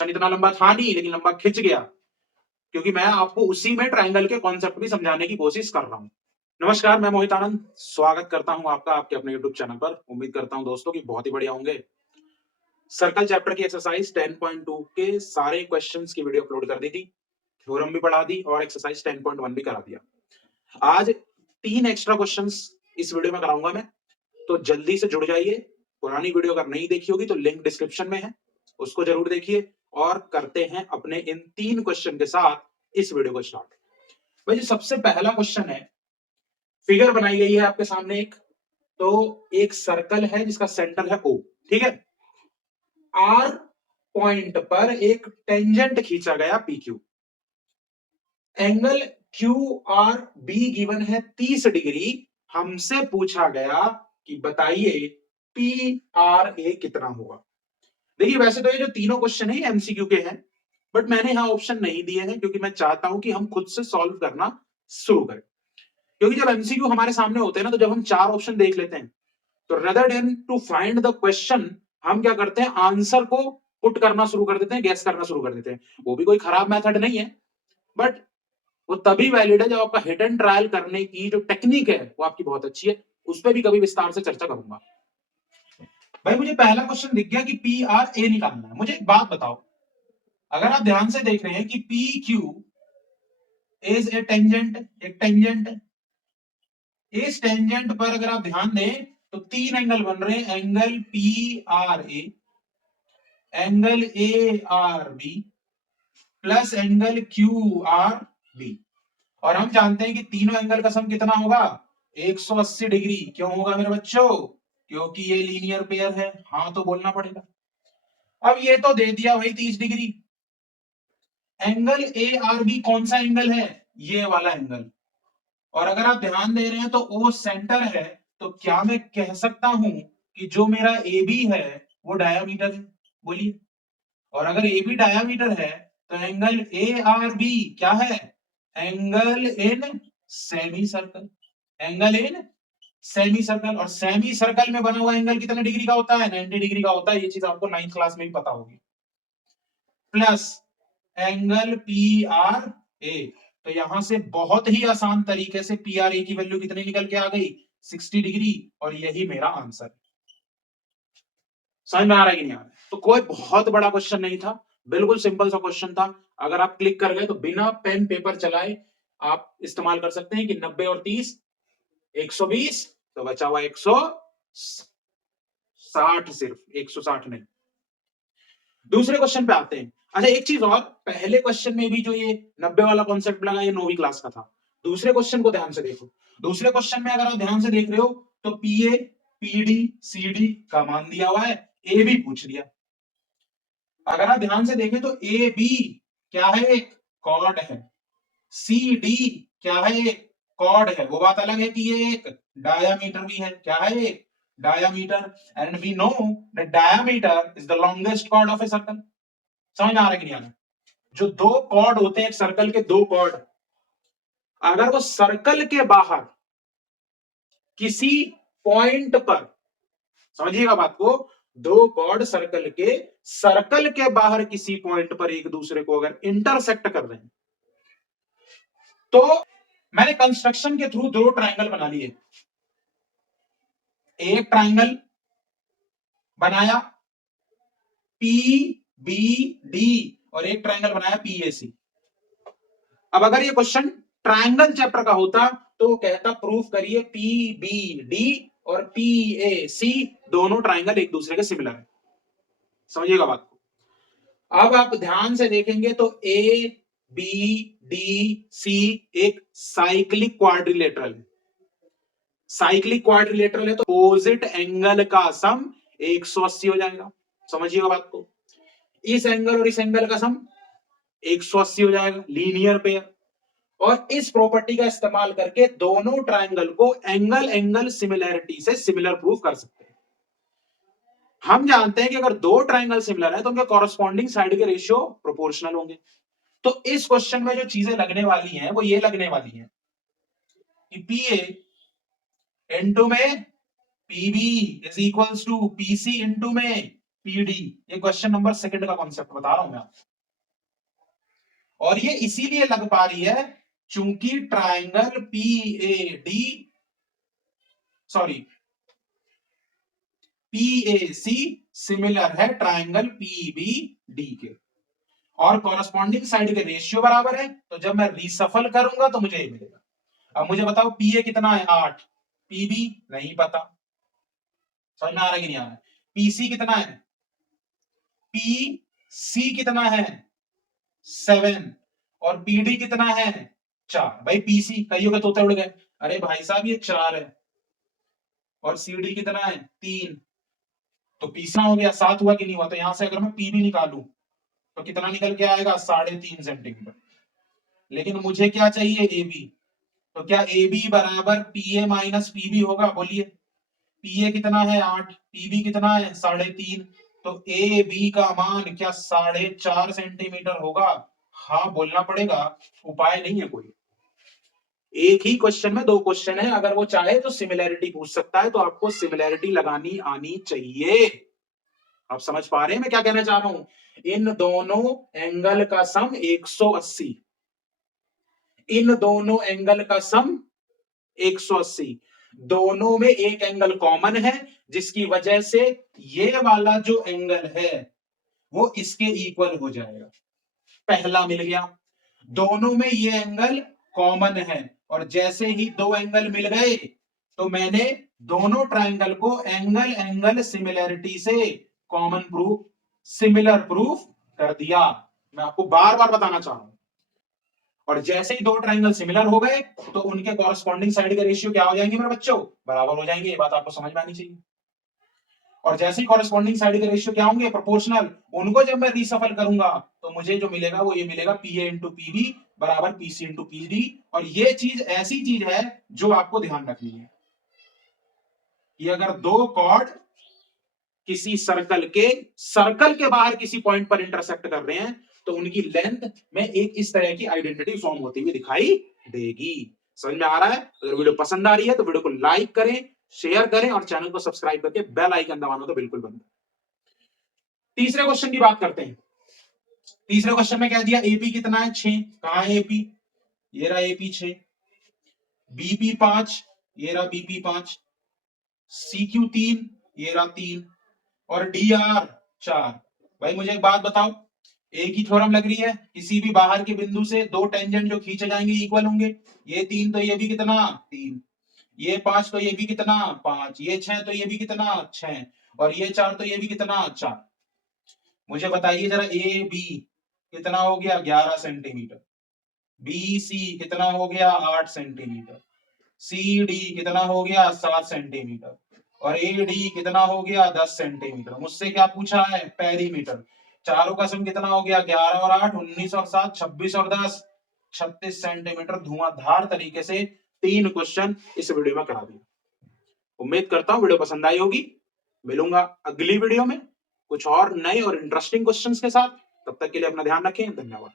इतना लंबा था नहीं, लेकिन लंबा खिंच गया, क्योंकि मैं आपको उसी में ट्रायंगल के कॉन्सेप्ट भी समझाने की कोशिश कर रहा हूं। नमस्कार, मैं मोहित आनंद स्वागत करता हूं आपका आपके अपने यूट्यूब चैनल पर। उम्मीद करता हूं दोस्तों की बहुत ही बढ़िया होंगे। सर्कल चैप्टर की एक्सरसाइज 10.2 के सारे क्वेश्चंस की वीडियो अपलोड कर दी थी, थ्योरम भी पढ़ा दी और एक्सरसाइज 10.1 भी करा दिया। आज 3 एक्स्ट्रा क्वेश्चंस इस वीडियो में कराऊंगा मैं, तो जल्दी से जुड़ जाइए। पुरानी वीडियो अगर नहीं देखी होगी तो लिंक डिस्क्रिप्शन में है, उसको जरूर देखिए। और करते हैं अपने इन 3 क्वेश्चन के साथ इस वीडियो को स्टार्ट। भाई जो सबसे पहला क्वेश्चन है, फिगर बनाई गई है आपके सामने एक, तो एक सर्कल है जिसका सेंटर है O, ठीक है। R पॉइंट पर एक टेंजेंट खींचा गया PQ, एंगल QRB गिवन है 30 डिग्री। हमसे पूछा गया कि बताइए PRA कितना होगा। देखिए वैसे तो ये जो तीनों क्वेश्चन है एमसीक्यू के हैं, बट मैंने यहां ऑप्शन नहीं दिए हैं क्योंकि मैं चाहता हूं कि हम खुद से सॉल्व करना शुरू करें। क्योंकि जब एमसीक्यू हमारे सामने होते हैं ना, तो जब हम 4 ऑप्शन देख लेते हैं, तो rather than to find the question, हम क्या करते हैं, आंसर को पुट करना शुरू कर देते हैं, गैस करना शुरू कर देते हैं। वो भी कोई खराब मेथड नहीं है, बट वो तभी वैलिड है जब आपका हिट एंड ट्रायल करने की जो टेक्निक है वो आपकी बहुत अच्छी है। उस पर भी कभी विस्तार से चर्चा करूंगा। भाई मुझे पहला क्वेश्चन दिख गया कि पी आर ए निकालना है। मुझे एक बात बताओ, अगर आप ध्यान से देख रहे हैं कि P Q is a tangent, एक टेंजेंट, इस टेंजेंट पर अगर आप ध्यान दें तो 3 एंगल बन रहे हैं, angle P R A, angle A R B plus angle Q R B. और हम जानते हैं कि तीनों एंगल का सम कितना होगा, 180 डिग्री। क्यों होगा मेरे बच्चों, क्योंकि ये लीनियर पेयर है। हाँ तो बोलना पड़ेगा। अब ये तो दे दिया भाई 30 degree. Angle A R B कौन सा एंगल है, ये वाला एंगल। और अगर आप ध्यान दे रहे हैं तो ओ सेंटर है, तो क्या मैं कह सकता हूं कि जो मेरा ए बी है वो डायामीटर है। बोलिए। और अगर ए बी डायामीटर है तो एंगल ए आर बी क्या है, angle in semi circle, angle in semi circle. और सेमी सर्कल में बना हुआ एंगल कितने डिग्री का होता है, 90 डिग्री का होता है। ये चीज आपको 9th क्लास में ही पता होगी। प्लस एंगल पी आर ए, तो यहां से बहुत ही आसान तरीके से पी आर ए की वैल्यू कितनी निकल के आ गई, 60 डिग्री। और यही मेरा आंसर। समझ में आ रहा है कि नहीं आ रहा है? तो कोई बहुत बड़ा क्वेश्चन नहीं था, बिल्कुल सिंपल सा क्वेश्चन था। अगर आप क्लिक कर गए तो बिना पेन पेपर चलाए आप इस्तेमाल कर सकते हैं कि 90 और 30 120, तो बचा हुआ 160, सिर्फ 160 नहीं। दूसरे क्वेश्चन पे आते हैं। अच्छा एक चीज और, पहले क्वेश्चन में भी जो ये 90 वाला कॉन्सेप्ट लगा, ये 9वीं क्लास का था। दूसरे क्वेश्चन को ध्यान से देखो। दूसरे क्वेश्चन में अगर आप ध्यान से देख रहे हो तो पीए पीडी सीडी का मान दिया हुआ है, ए भी पूछ लिया। अगर आप ध्यान से देखें तो ए बी क्या है, एक कॉर्ड है। सी डी क्या है, एक कॉर्ड है। वो बात अलग है कि ये एक डायामीटर भी है। क्या है, एक diameter. And we know that diameter is the longest chord of a circle. समझ में आ रहा है कि नहीं आ रहा है? जो 2 कॉर्ड होते हैं एक सर्कल के, 2 कॉर्ड, अगर वो सर्कल के बाहर किसी पॉइंट पर, समझिएगा बात को, 2 कॉर्ड सर्कल के बाहर किसी पॉइंट पर एक दूसरे को अगर इंटरसेक्ट कर रहे हैं, तो मैंने कंस्ट्रक्शन के थ्रू 2 ट्राइंगल बना लिए। एक ट्राइंगल बनाया पी बी डी और एक ट्राइंगल बनाया पीएसी। अब अगर ये क्वेश्चन ट्राइंगल चैप्टर का होता तो कहता प्रूफ करिए पी बी डी और पी ए सी दोनों ट्राइंगल एक दूसरे के सिमिलर है। समझिएगा बात को। अब आप ध्यान से देखेंगे तो ए बी डी सी एक साइक्लिक क्वाड्रिलेटरल है। साइक्लिक क्वाड्रिलेटरल है तो अपोजिट एंगल का सम 180 हो जाएगा। समझिएगा बात को। इस एंगल और इस एंगल का सम 180 हो जाएगा, लीनियर पेयर। और इस प्रॉपर्टी का इस्तेमाल करके दोनों ट्राइंगल को एंगल एंगल सिमिलैरिटी से सिमिलर प्रूफ कर सकते हैं। हम जानते हैं कि अगर 2 ट्राइंगल सिमिलर है तो उनके कॉरस्पॉन्डिंग साइड के रेशियो प्रोपोर्शनल होंगे। तो इस क्वेश्चन में जो चीजें लगने वाली हैं वो ये लगने वाली हैं कि पी ए इनटू में PB is equals to PC into में पीडी, ये क्वेश्चन नंबर सेकंड का कॉन्सेप्ट बता रहा हूं मैं आपको। और ये इसीलिए लग पा रही है चूंकि triangle PAD, sorry PAC similar है ट्रायंगल पीबीडी के, और कॉरस्पॉन्डिंग साइड के रेशियो बराबर है, तो जब मैं रीसफल करूंगा तो मुझे ये मिलेगा। अब मुझे बताओ पीए कितना है 8, पीबी नहीं पता, समझ में आ रहा है कि नहीं आ रहा है? पीसी कितना है, पीसी कितना है 7, और पीडी कितना है 4। भाई पीसी कईयों के तोते उड़ गए, अरे भाई साहब ये 4 है, और सीडी कितना है 3, तो पीसा हो गया 7 हुआ कि नहीं हुआ? तो यहां से अगर मैं पीबी निकालू तो कितना निकल के आएगा 3.5 सेंटीमीटर। लेकिन मुझे क्या चाहिए एबी, तो क्या AB बराबर PA माइनस PB होगा? बोलिए, PA कितना है 8, PB कितना है 3.5, तो AB का मान क्या 4.5 सेंटीमीटर होगा? हाँ बोलना पड़ेगा, उपाय नहीं है कोई। एक ही क्वेश्चन में 2 क्वेश्चन है, अगर वो चाहे तो सिमिलैरिटी पूछ सकता है, तो आपको सिमिलैरिटी लगानी आनी चाहिए। आप समझ पा रहे हैं मैं क्या कहना चाह रहा हूं? इन दोनों एंगल का सम 180, इन दोनों एंगल का सम 180, दोनों में एक एंगल कॉमन है, जिसकी वजह से ये वाला जो एंगल है वो इसके इक्वल हो जाएगा। पहला मिल गया, दोनों में ये एंगल कॉमन है, और जैसे ही दो एंगल मिल गए तो मैंने दोनों ट्रायंगल को एंगल एंगल सिमिलैरिटी से कॉमन प्रूफ, सिमिलर प्रूफ कर दिया। मैं आपको बार बार बताना चाह रहा हूं। और जैसे ही दो ट्रायंगल सिमिलर हो गए तो उनके कॉरस्पॉन्डिंग साइड के रेशियो क्या हो जाएंगे मेरे बच्चों? बराबर हो जाएंगे। ये बात आपको समझ में आनी चाहिए। और जैसे ही कॉरस्पॉन्डिंग साइड के रेशियो क्या होंगे? प्रोपोर्शनल। उनको जब मैं रीसफल करूंगा तो मुझे जो मिलेगा वो ये मिलेगा, पीए इंटू पीबी बराबर पीसी इंटू पीडी। और ये चीज ऐसी चीज है जो आपको ध्यान रखनी है कि अगर दो कॉर्ड किसी सर्कल के बाहर किसी पॉइंट पर इंटरसेक्ट कर रहे हैं तो उनकी लेंथ में एक इस तरह की आइडेंटिटी फॉर्म होती हुई दिखाई देगी। समझ में आ रहा है? अगर वीडियो पसंद आ रही है तो वीडियो को लाइक करें, शेयर करें, और चैनल को सब्सक्राइब करके बेल आइकन दबाना तो बिल्कुल बंद। तीसरे क्वेश्चन की बात करते हैं। तीसरे क्वेश्चन में कह दिया एपी कितना है 6, कहां है एपी? ये रहा एपी 6, बीपी 5, ये रहा बीपी 5, सीक्यू 3, ये रहा 3, और डीआर 4। भाई मुझे एक बात बताओ, एक ही थ्योरम लग रही है, किसी भी बाहर के बिंदु से दो टेंजेंट जो खींचे जाएंगे इक्वल होंगे। ये 3 तो ये भी कितना 3, ये 5 तो ये भी कितना 5, ये 6 तो ये भी कितना 6, और ये 4 तो ये भी कितना 4। मुझे बताइए जरा, ए बी कितना हो गया 11 सेंटीमीटर, बी सी कितना हो गया 8 सेंटीमीटर, सी डी कितना हो गया 7 सेंटीमीटर, और ए डी कितना हो गया 10 सेंटीमीटर। मुझसे क्या पूछा है? पेरीमीटर। चारों का सम कितना हो गया? 11 और 8 19 और 7 26 और 10 36 सेंटीमीटर। धुआंधार तरीके से 3 क्वेश्चन इस वीडियो में करा दिए। उम्मीद करता हूं वीडियो पसंद आई होगी। मिलूंगा अगली वीडियो में कुछ और नए और इंटरेस्टिंग क्वेश्चंस के साथ। तब तक के लिए अपना ध्यान रखें। धन्यवाद।